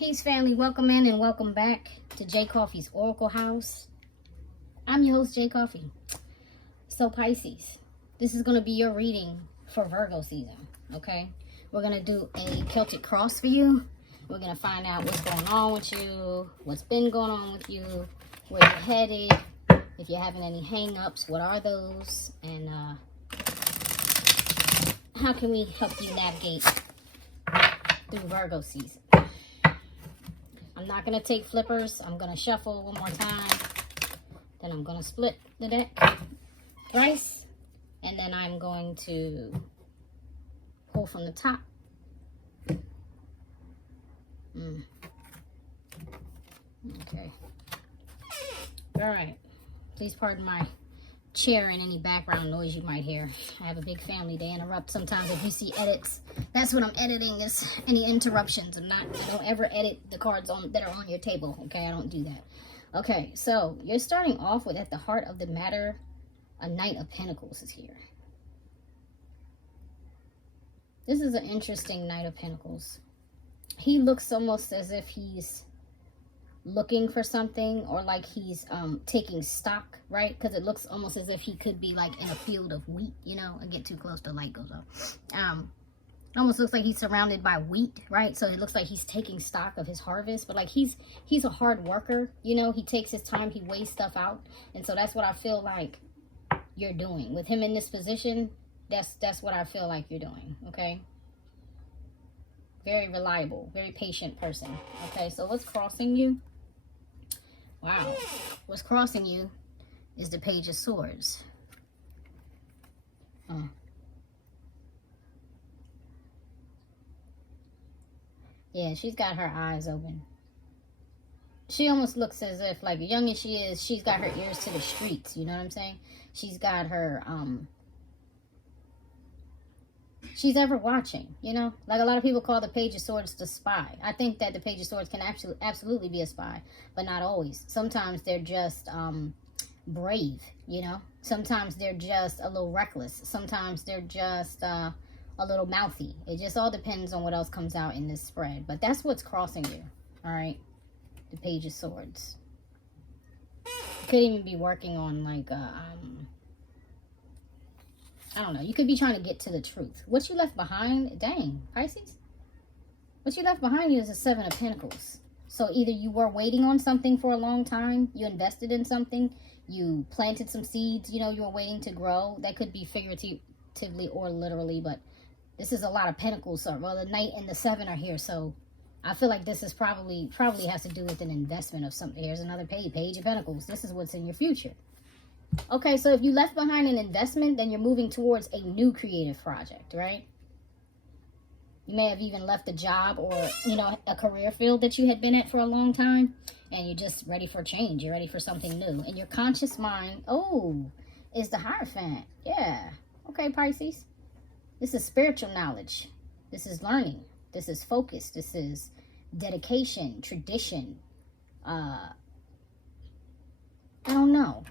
Peace, family. Welcome in and welcome back to J.Coffee's Oracle House. I'm your host, J.Coffee. So, Pisces, this is going to be your reading for Virgo season, okay? We're going to do a Celtic cross for you. We're going to find out what's going on with you, what's been going on with you, where you're headed, if you're having any hang-ups, what are those, and how can we help you navigate through Virgo season. I'm not going to take flippers. I'm going to shuffle one more time. Then I'm going to split the deck thrice. And then I'm going to pull from the top. Okay. All right. Please pardon my chair and any background noise you might hear. I have a big family. They interrupt sometimes. If you see edits, that's what I'm editing. This any interruptions. I don't ever edit the cards that are on your table. Okay, I don't do that. Okay, so you're starting off with, at the heart of the matter, a Knight of Pentacles is here. This is an interesting Knight of Pentacles. He looks almost as if he's looking for something, or like he's taking stock, right? Because it looks almost as if he could be like in a field of wheat, you know. I get too close, the light goes off. It almost looks like he's surrounded by wheat, right? So it looks like he's taking stock of his harvest, but like he's a hard worker, you know. He takes his time, he weighs stuff out, and so that's what I feel like you're doing with him in this position. That's what I feel like you're doing. Okay, very reliable, very patient person. Okay, so what's crossing you? Wow, what's crossing you is the Page of Swords. Yeah, she's got her eyes open. She almost looks as if, like, young as she is, she's got her ears to the streets. You know what I'm saying? She's got her, she's ever watching, you know? Like a lot of people call the Page of Swords the spy. I think that the Page of Swords can actually absolutely be a spy, but not always. Sometimes they're just brave, you know? Sometimes they're just a little reckless. Sometimes they're just a little mouthy. It just all depends on what else comes out in this spread. But that's what's crossing you, all right? The Page of Swords. You could even be working on, like, I don't know. You could be trying to get to the truth. What you left behind, dang, Pisces. What you left behind you is a Seven of Pentacles. So either you were waiting on something for a long time, you invested in something, you planted some seeds, you know, you were waiting to grow. That could be figuratively or literally, but this is a lot of pentacles. So, well, the Knight and the Seven are here, so I feel like this is probably has to do with an investment of something. Here's another Page of Pentacles. This is what's in your future. Okay, so if you left behind an investment, then you're moving towards a new creative project, right? You may have even left a job or, you know, a career field that you had been at for a long time, and you're just ready for change. You're ready for something new. And your conscious mind, is the Hierophant. Yeah. Okay, Pisces. This is spiritual knowledge. This is learning. This is focus. This is dedication, tradition. I don't know.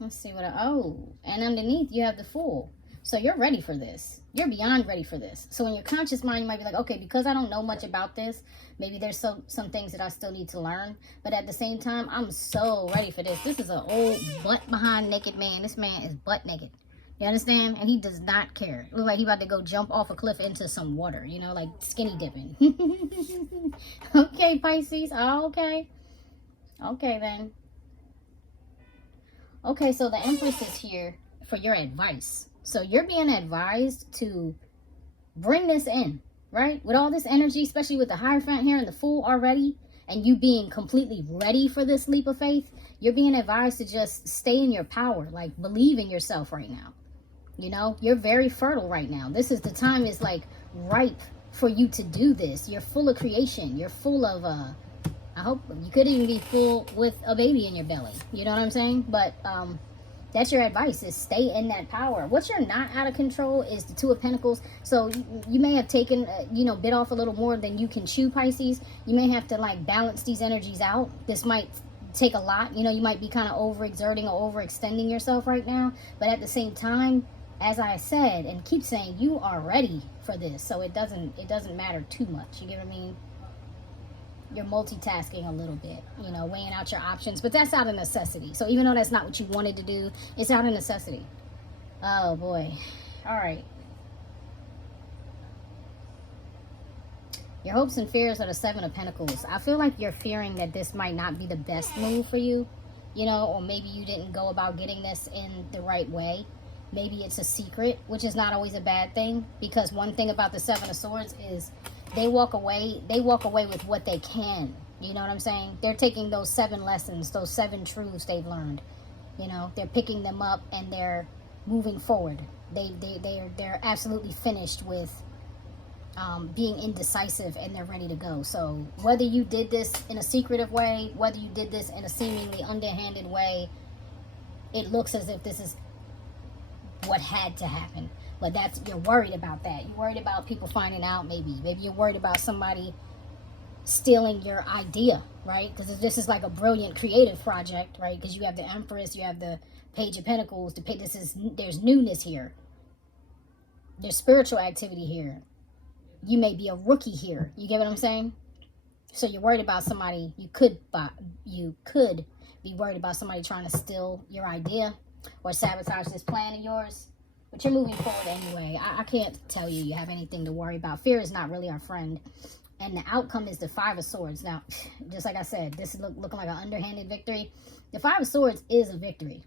Let's see what and underneath you have the Fool. So you're ready for this. You're beyond ready for this. So in your conscious mind, you might be like, okay, because I don't know much about this, maybe there's some things that I still need to learn. But at the same time, I'm so ready for this. This is an old butt behind naked man. This man is butt naked. You understand? And he does not care. It looks like he about to go jump off a cliff into some water, you know, like skinny dipping. Okay, Pisces. Okay. Okay, then. Okay, so the Empress is here for your advice. So you're being advised to bring this in, right? With all this energy, especially with the Hierophant here and the Fool already, and you being completely ready for this leap of faith, you're being advised to just stay in your power, like believe in yourself right now. You know, you're very fertile right now. This is the time is like ripe for you to do this. You're full of creation. You're full of, I hope you could even be full with a baby in your belly. You know what I'm saying? But that's your advice, is stay in that power. What you're not out of control is the Two of Pentacles. So you may have taken, bit off a little more than you can chew, Pisces. You may have to like balance these energies out. This might take a lot. You know, you might be kind of overexerting or overextending yourself right now. But at the same time, as I said and keep saying, you are ready for this. So it doesn't matter too much. You get what I mean? You're multitasking a little bit, you know, weighing out your options, but that's out of necessity. So even though that's not what you wanted to do, it's out of necessity. Oh boy. All right. Your hopes and fears are the Seven of Pentacles. I feel like you're fearing that this might not be the best move for you, you know, or maybe you didn't go about getting this in the right way. Maybe it's a secret, which is not always a bad thing, because one thing about the Seven of Swords is they walk away with what they can. You know what I'm saying? They're taking those 7 lessons, those 7 truths they've learned. You know, they're picking them up and they're moving forward. They're absolutely finished with being indecisive, and they're ready to go. So whether you did this in a secretive way, whether you did this in a seemingly underhanded way, it looks as if this is what had to happen. But that's, you're worried about that. You're worried about people finding out, maybe you're worried about somebody stealing your idea, right? Because this is like a brilliant creative project, right? Because you have the Empress, you have the Page of Pentacles. There's newness here. There's spiritual activity here. You may be a rookie here. You get what I'm saying? So you're worried about somebody. You could be worried about somebody trying to steal your idea or sabotage this plan of yours. But you're moving forward anyway. I can't tell you have anything to worry about. Fear is not really our friend. And the outcome is the Five of Swords. Now, just like I said, this is looking like an underhanded victory. The Five of Swords is a victory.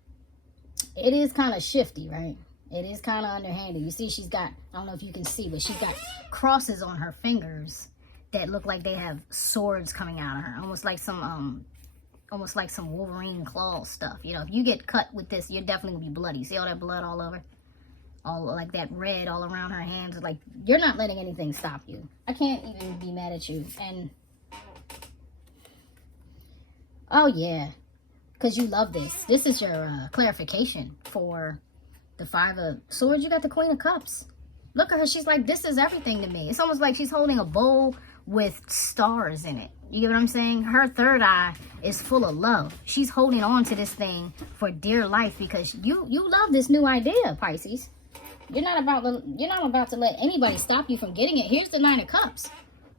It is kind of shifty, right? It is kind of underhanded. You see, she's got, I don't know if you can see, but she's got crosses on her fingers that look like they have swords coming out of her. Almost like some Wolverine claw stuff. You know, if you get cut with this, you're definitely going to be bloody. See all that blood all over? All like that red all around her hands. Like, you're not letting anything stop you. I can't even be mad at you. And, oh yeah, because you love this. This is your clarification for the Five of Swords. You got the Queen of Cups. Look at her. She's like, this is everything to me. It's almost like she's holding a bowl with stars in it. You get what I'm saying? Her third eye is full of love. She's holding on to this thing for dear life because you love this new idea, Pisces. You're not about to let anybody stop you from getting it. Here's the Nine of Cups.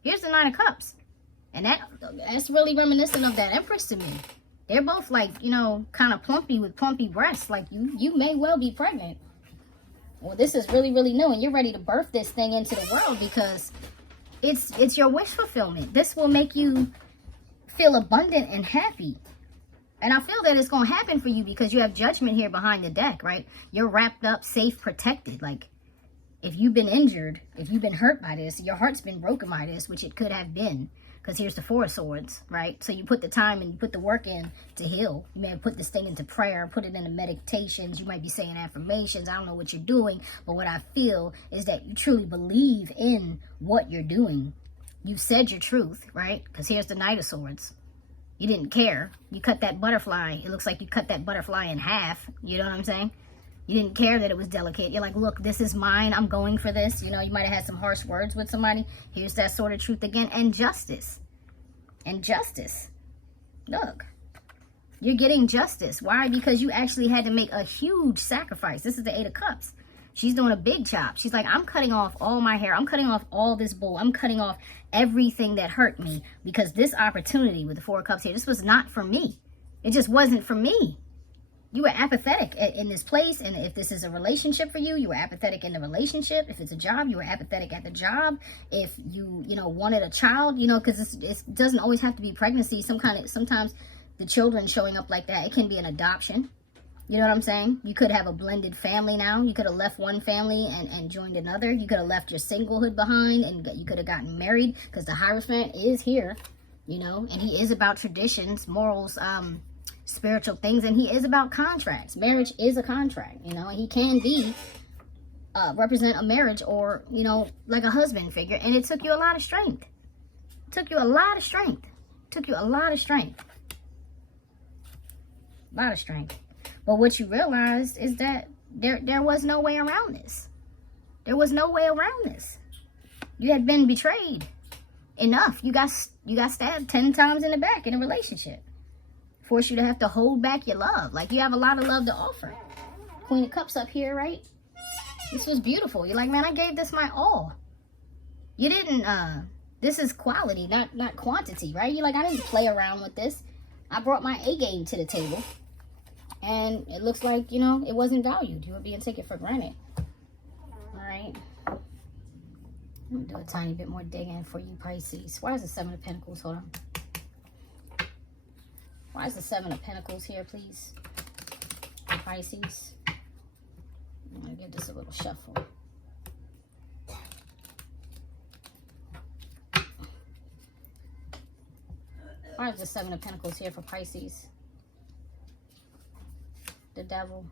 Here's the Nine of Cups. And that's really reminiscent of that Empress to me. They're both like, you know, kind of plumpy with plumpy breasts. Like, you may well be pregnant. Well, this is really, really new. And you're ready to birth this thing into the world because it's your wish fulfillment. This will make you feel abundant and happy. And I feel that it's going to happen for you because you have Judgment here behind the deck, right? You're wrapped up, safe, protected. Like, if you've been injured, if you've been hurt by this, your heart's been broken by this, which it could have been. Because here's the Four of Swords, right? So you put the time and you put the work in to heal. You may have put this thing into prayer, put it into meditations. You might be saying affirmations. I don't know what you're doing. But what I feel is that you truly believe in what you're doing. You've said your truth, right? Because here's the Knight of Swords. You didn't care. You cut that butterfly. It looks like you cut that butterfly in half. You know what I'm saying? You didn't care that it was delicate. You're like, look, this is mine. I'm going for this. You know, you might have had some harsh words with somebody. Here's that sort of truth again. And justice. And justice. Look. You're getting justice. Why? Because you actually had to make a huge sacrifice. This is the Eight of Cups. She's doing a big chop. She's like, I'm cutting off all my hair. I'm cutting off all this bull. I'm cutting off everything that hurt me. Because this opportunity with the Four of Cups here, this was not for me. It just wasn't for me. You were apathetic in this place, and if this is a relationship for you, you were apathetic in the relationship. If it's a job, you were apathetic at the job. If you wanted a child, because it doesn't always have to be pregnancy. Sometimes the children showing up like that, it can be an adoption. You know what I'm saying? You could have a blended family now. You could have left one family and joined another. You could have left your singlehood behind, and you could have gotten married, because the Hierophant is here, and he is about traditions, morals, spiritual things, and he is about contracts. Marriage is a contract, and he can be represent a marriage, or like a husband figure. And it took you a lot of strength. Took you a lot of strength. But what you realized is that there was no way around this. There was no way around this. You had been betrayed enough. You got stabbed 10 times in the back in a relationship. Force you to have to hold back your love. Like, you have a lot of love to offer. Queen of Cups up here, right? This was beautiful. You're like, man, I gave this my all. You didn't, this is quality, not quantity, right? You're like, I didn't play around with this. I brought my A game to the table. And it looks like, you know, it wasn't valued. You were being taken for granted. All right. I'm going to do a tiny bit more digging for you, Pisces. Why is the Seven of Pentacles? Hold on. Why is the Seven of Pentacles here, please? Pisces. I'm going to give this a little shuffle. Why is the Seven of Pentacles here for Pisces? The Devil.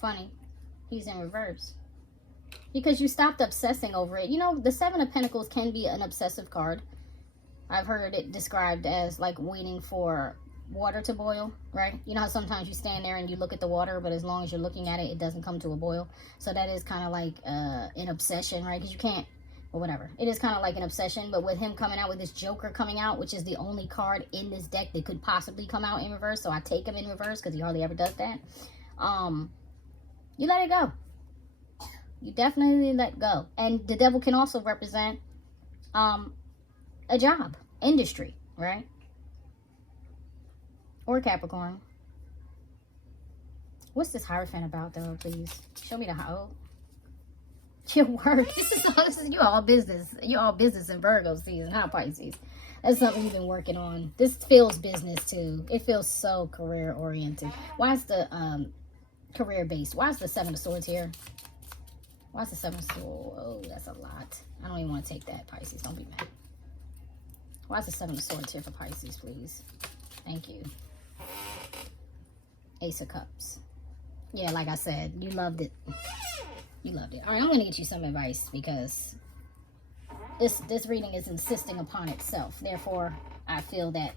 Funny. He's in reverse. Because you stopped obsessing over it. You know, the Seven of Pentacles can be an obsessive card. I've heard it described as like waiting for water to boil, right? You know how sometimes you stand there and you look at the water, but as long as you're looking at it, it doesn't come to a boil. So that is kind of like an obsession, right? Because you can't, or whatever. It is kind of like an obsession, but with him coming out with this Joker coming out, which is the only card in this deck that could possibly come out in reverse, so I take him in reverse because he hardly ever does that. You let it go. You definitely let go. And the Devil can also represent a job, industry, right? Or Capricorn. What's this Hierophant about, though, please? Show me the how. Your work. This is you all business. You all business in Virgo season, huh, Pisces? That's something you've been working on. This feels business, too. It feels so career-oriented. Why is the career-based? Why is the Seven of Swords here? Why is the Seven of Swords? Oh, that's a lot. I don't even want to take that, Pisces. Don't be mad. Why is the Seven of Swords here for Pisces, please? Thank you. Ace of Cups. Yeah, like I said, you loved it. You loved it. All right, I'm going to get you some advice because this reading is insisting upon itself. Therefore, I feel that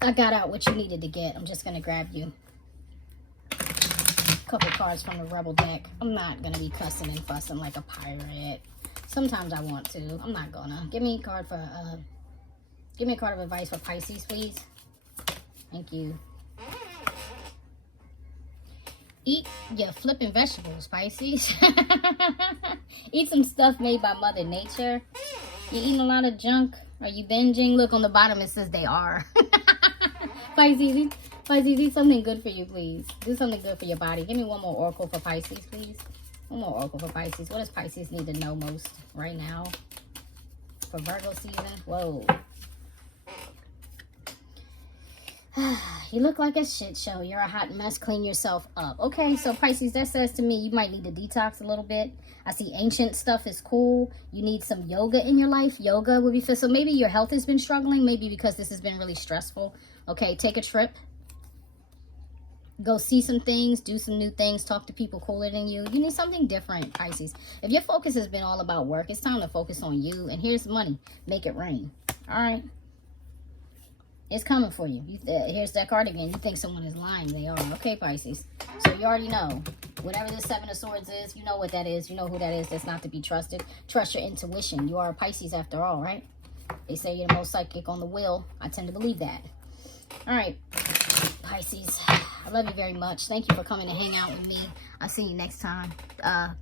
I got out what you needed to get. I'm just going to grab you a couple cards from the Rebel deck. I'm not going to be cussing and fussing like a pirate. Sometimes I want to. I'm not going to. Give me a card of advice for Pisces, please. Thank you. Eat your flipping vegetables, Pisces. Eat some stuff made by Mother Nature. You eating a lot of junk? Are you binging? Look, on the bottom it says they are. Pisces, eat something good for you, please. Do something good for your body. Give me one more oracle for Pisces, please. One more oracle for Pisces. What does Pisces need to know most right now for Virgo season? Whoa. You look like a shit show. You're a hot mess. Clean yourself up. Okay, so Pisces, that says to me you might need to detox a little bit. I see ancient stuff is cool. You need some yoga in your life. Yoga would be fit. So maybe your health has been struggling. Maybe because this has been really stressful. Okay, take a trip. Go see some things. Do some new things. Talk to people cooler than you. You need something different, Pisces. If your focus has been all about work, it's time to focus on you. And here's money. Make it rain. All right? It's coming for you. Here's that card again. You think someone is lying. They are. Okay, Pisces. So you already know. Whatever the Seven of Swords is, you know what that is. You know who that is. That's not to be trusted. Trust your intuition. You are a Pisces after all, right? They say you're the most psychic on the wheel. I tend to believe that. All right, Pisces. I love you very much. Thank you for coming to hang out with me. I'll see you next time.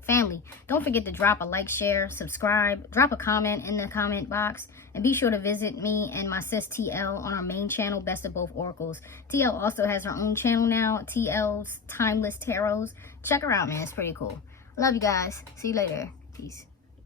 Family, don't forget to drop a like, share, subscribe. Drop a comment in the comment box. And be sure to visit me and my sis TL on our main channel, Best of Both Oracles. TL also has her own channel now, TL's Timeless Tarots. Check her out, man. It's pretty cool. Love you guys. See you later. Peace.